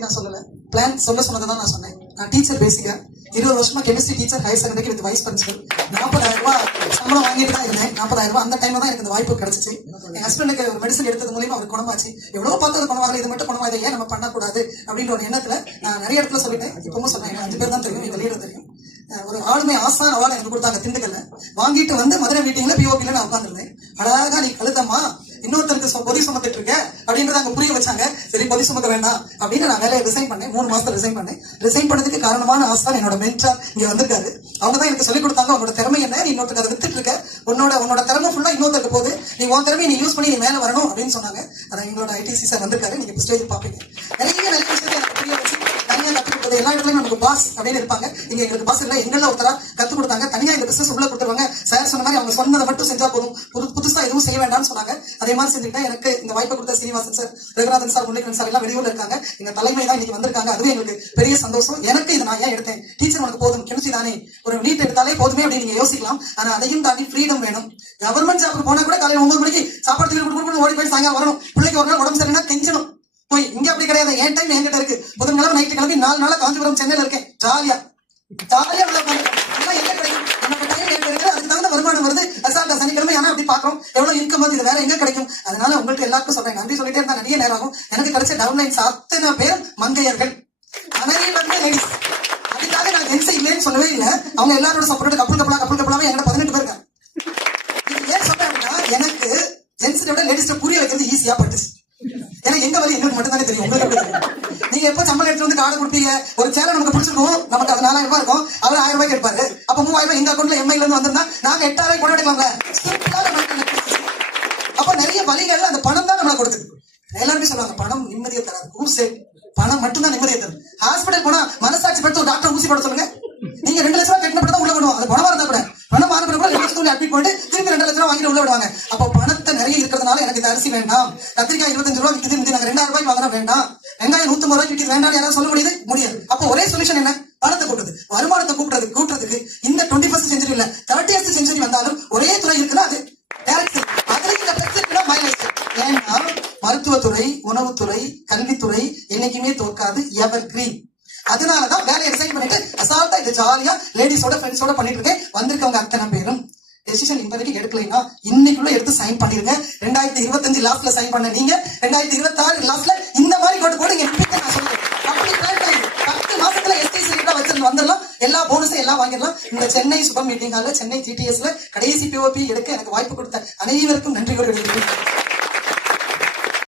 நான் சொல்லல, பிளான் சொன்னதான் நான் சொன்னேன். நான் டீச்சர் பேசிக்கா 20 வருஷமா chemistry teacher, higher secondary with vice principal. 40,000 ரூபாய் சம்பளம் வாங்கிட்டு தான் இருந்தேன். 40,000 ரூபாய் அந்த டைம்ல தான் எனக்கு இந்த வாய்ப்பு கிடைச்சிச்சு. என் ஹஸ்பண்டுக்கு ஒரு மெடிசன் எடுத்தது மூலியமா அவர் குணமாச்சு. எவ்வளவு பார்த்து அது குணமாகல, இது மட்டும் குணமாதை ஏன் நம்ம பண்ணக்கூடாது அப்படின்ற ஒரு எண்ணத்துல நான் நிறைய இடத்துல சொல்லிட்டேன். இப்பவும் சொல்றேன், 5 பேர் தான் தெரியும், எங்க லீடர் தெரியும். ஒரு ஆளுமை ஆசான் அவார்டு எனக்கு கொடுத்தாங்க திண்டுக்கல்ல. வாங்கிட்டு வந்து மதுரை மீட்டிங்ல பிஓபில நான் உட்காந்துருந்தேன். அழகா நீ கழுத்தம்மா இன்னொருத்தருக்கு பொதி சுமத்திட்டு இருக்க அப்படின்றத அங்க புரிய வச்சாங்க. சரி, பொதி சுமக்க வேண்டாம் அப்படின்னு நான் வேலையை ரிசைன் பண்ணேன். 3 மாசத்துல ரிசைன் பண்ணேன். ரிசைன் பண்ணதுக்கு காரணமான ஆசான் என்னோட மென்டார் இங்க வந்திருக்காரு. அவங்க தான் எனக்கு சொல்லிக் கொடுத்தாங்க, உங்களோட திறமை என்ன, நீ இன்னொருத்தருக்கு அதை வித்துட்டு இருக்க, உன்னோட திறமை ஃபுல்லா இன்னொருத்தருக்கு போகுது, நீ உன் திறமையை நீ யூஸ் பண்ணி நீ மேல வரணும் அப்படின்னு சொன்னாங்க. அதான் எங்களோட ஐடிசி சார் வந்திருக்காரு. நீங்க ஸ்டேஜ் பாப்பீங்க. நிறைய விஷயத்தை எனக்கு புரிய வச்சு தனியா கற்றுக் கொடுத்தது. எல்லா இடத்துலயும் நமக்கு பாஸ் அப்படின்னு இருப்பாங்க. இங்க எங்களுக்கு பாஸ் இல்லை, எங்கள ஒருத்தரா கத்துக் கொடுத்தாங்க. தனியா இந்த பிசினஸ் உள்ள கொடுத்துருவாங்க. சார் சொன்ன மாதிரி அவங்க சொன்னதை மட்டும் செஞ்சா போதும், புதுசா எதுவும் செய்ய வேண்டாம்னு சொன்னாங்க. அதே மாதிரி செஞ்சுக்கிட்டேன். எனக்கு இந்த வாய்ப்பை கொடுத்த Srinivasan sir, Raghunathan sir, Mullaikkan sir எல்லாம் வெளியூர்ல இருக்காங்க. எங்க தலைமை தான் இன்னைக்கு வந்திருக்காங்க. அதுவே எங்களுக்கு பெரிய சந்தோஷம். எனக்கு இதை நான் ஏன் எடுத்தேன், டீச்சர் உனக்கு போதும், கெமிஸ்ட்ரி தானே, ஒரு நீட் எடுத்தாலே போதுமே அப்படின்னு நீங்க யோசிக்கலாம். ஆனா அதையும் தாண்டி ஃப்ரீடம் வேணும். கவர்மெண்ட் ஜாப் போனா கூட காலையில் 9 மணிக்கு சாப்பாடு கொடுக்கணும், ஓடி போய் சாயங்காலம் வரணும். பிள்ளைக்கு ஒரு நாள் உடம்பு சரியில்லைன்னா கெஞ்சணும் போய். இங்க அப்படி கிடையாது. என் டைம் என்கிட்ட இருக்கு. புதன்கிழமை நைட்டு கிளம்பி 4 நாளா காஞ்சிபுரம் சென்னையில இருக்கேன். ஜாலியா உள்ள எங்க கிடைக்கும், என்னோட டைம் எங்க இருக்கு, அதுக்கு தகுந்த வருமானம் வருது. அசால்ட்டா சனிக்கிழமை ஆனா அப்படி பாக்குறோம் எவ்வளவு இன்கம் வருது, இது வேற எங்க கிடைக்கும். அதனால உங்களுக்கு எல்லாருக்கும் சொல்றேன், நன்றி சொல்லிட்டே இருந்தா நிறைய நேரம் ஆகும். எனக்கு கிடைச்ச டவுன்லைன்ஸ் அத்தனை பேர் மங்கையர்கள், அனைவருமே லேடிஸ். அதுக்காக நான் ஜென்ஸ் இல்லைன்னு சொல்லவே இல்லை. அவங்க எல்லாரோட சப்போர்ட் கப்பல் கப்பலாவே என்கிட்ட 18 பேர் இருக்காங்க. இது ஏன் சொல்றேன் அப்படின்னா, எனக்கு ஜென்ஸை விட லேடிஸ்ட புரிய வைக்கிறது ஈஸியா பட்டுச்சு. ஏன்னா எங்க வழி எங்களுக்கு மட்டும் தானே தெரியும், உங்களுக்கு எப்படி தெரியும். நீங்க எப்போ சம்பளம் எடுத்து வந்து கார்டு கொடுப்பீங்க, ஒரு சேலை நமக்கு பிடிச்சிருக்கும், நமக்கு அது 4,000 ரூபாய் இருக்கும், அவர் 1000 ரூபாய் கேட்பாரு. அப்ப 3000 ரூபாய் எங்க அக்கௌண்ட்ல எம்ஐல இருந்து வந்திருந்தா நாங்க 8000 கொண்டு எடுக்கலாம்ல. அப்ப நிறைய வழிகள்ல அந்த பணம் தான் நம்மளை கொடுக்குது. எல்லாருமே சொல்லுவாங்க பணம் நிம்மதியை தராது. ஊசே பணம் மட்டும் தான் நிம்மதியை தரும். ஹாஸ்பிட்டல் போனா மனசாட்சி படுத்த ஒரு டாக்டர் ஊசி போட சொல்லுங்க. நீங்க 2 லட்சம் ரூபாய் கட்டினப்பட உள்ள விடுவோம். அது பணமா இருந்தா கூட பணம் மாறப்பட கூட 2 லட்சம் அட்மிட் பண்ணிட்டு திருப்பி 2 லட்சம் ரூபாய் வாங்கிட்டு உள்ள விடுவாங்க. அப்ப பணத்தை நிறைய இருக்கிறதுனால எனக்கு இந்த அரிசி வேண்டாம், கத்திரிக்காய் 25 ரூபாய் விற்கிது, நாங்க 2000 ரூபாய்க்கு வாங்கினா வேண்டாம், வெங்காயம் 150 ரூபாய்க்கு விற்கிது வேண்டாம் யாராவது சொல்ல முடியாது. அப்போ ஒரே சொல்யூஷன் என்ன, பணத்தை கூட்டுறது, வருமானத்தை கூட்டுறதுக்கு. இந்த 21st செஞ்சுரி இல்ல 30th செஞ்சுரி வந்தாலும் ஒரே துறை இருக்குன்னா அது டைரக்ட். அதுல இந்த பிரச்சனை மைனஸ். ஏன்னா மருத்துவத்துறை, உணவுத்துறை, கல்வித்துறை என்னைக்குமே தோற்காது, எவர் கிரீன். அதனாலதான் வேலையை ரிசைன் பண்ணிட்டு அசால்ட்டா இது ஜாலியா லேடிஸோட ஃப்ரெண்ட்ஸோட பண்ணிட்டு இருக்கேன். வந்திருக்கவங்க அத்தனை பேரும் டெசிஷன் இப்போதைக்கு எடுக்கலைன்னா இன்னைக்குள்ள எடுத்து சைன் பண்ணிருங்க. 2025 லாஸ்ட்ல சைன் பண்ண நீங்க 2026 லாஸ்ட்ல இந்த மாதிரி போட்டு நீங்க நான் சொல்லுவேன். அப்படி 10 மாசத்துல எஸ்டிசி வச்சிருந்து வந்துடலாம், எல்லா போனஸும் எல்லாம் வாங்கிடலாம். இந்த சென்னை சுபம் மீட்டிங் ஹால்ல, சென்னை GTSல கடைசி POP எடுக்க எனக்கு வாய்ப்பு கொடுத்த அனைவருக்கும் நன்றி கூறி